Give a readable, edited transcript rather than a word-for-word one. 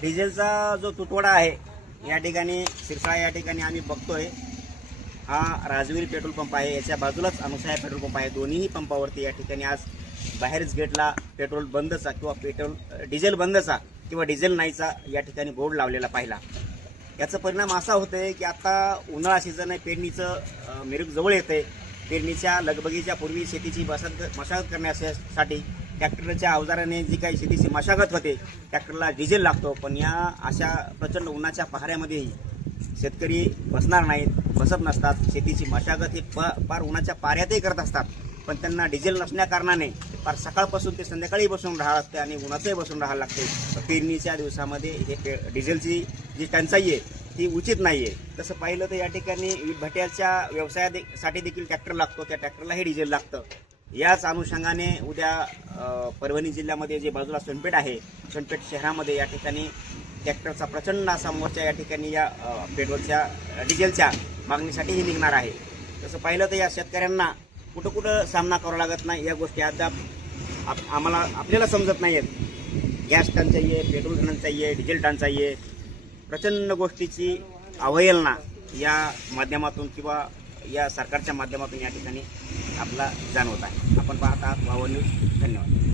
डिझेलचा जो तुटवडा आहे या ठिकाणी सिरसाळा या ठिकाणी आम्ही बघतोय। हा राजवीर पेट्रोल पंप आहे, याच्या बाजूलाच अनुसया पेट्रोल पंप आहे। दोन्ही पंपावरती या ठिकाणी आज बाहेरच गेटला पेट्रोल बंदचा किंवा डिझेल बंदचा किंवा डिझेल नाहीचा या ठिकाणी बोर्ड लावलेला पाहिला। याचा परिणाम असा होतोय की आता उन्हाळा सीझन आहे, पेरणीचं मिरग जवळ येते। पेरणीच्या लगबगीच्या पूर्वी शेतीची मशागत करण्यासाठी ट्रॅक्टरच्या अवजाराने जी काही शेतीची मशागत होते ट्रॅक्टरला डिझेल लागतो। पण या अशा प्रचंड उन्हाच्या पहाऱ्यामध्येही शेतकरी बसत नसतात। शेतीची मशागत ही फार उन्हाच्या पाऱ्यातही करत असतात, पण त्यांना डिझेल नसण्या कारणाने फार सकाळपासून ते संध्याकाळी बसून राहावं लागते आणि उन्हाचंही बसून राहावं लागते। पेरणीच्या दिवसामध्ये हे डिझेलची जी टंचाई आहे ती उचित नाही आहे। तसं पाहिलं तर या ठिकाणी भट्ट्याच्या व्यवसायासाठी देखील ट्रॅक्टर लागतो, त्या ट्रॅक्टरलाही डिझेल लागतं। याच अनुषंगाने उद्या परभणी जिल्ह्यामध्ये जे बाजूला सोनपेठ आहे, सोनपेठ शहरामध्ये या ठिकाणी ट्रॅक्टरचा प्रचंड असा मोर्चा या ठिकाणी या पेट्रोलच्या डिझेलच्या मागणीसाठीही निघणार आहे। तसं पाहिलं तर या शेतकऱ्यांना कुठं सामना करावा लागत नाही। या गोष्टी अद्याप आपल्याला समजत नाही आहेत। गॅस टंचाई आहे, पेट्रोल टंचाई आहे, डिझेल टंचाई आहे, प्रचंड गोष्टीची अवहेलना या माध्यमातून किंवा या सरकारच्या माध्यमातून या ठिकाणी आपला जाणवत आहे। आपण पाहत आहात वाव न्यूज। धन्यवाद।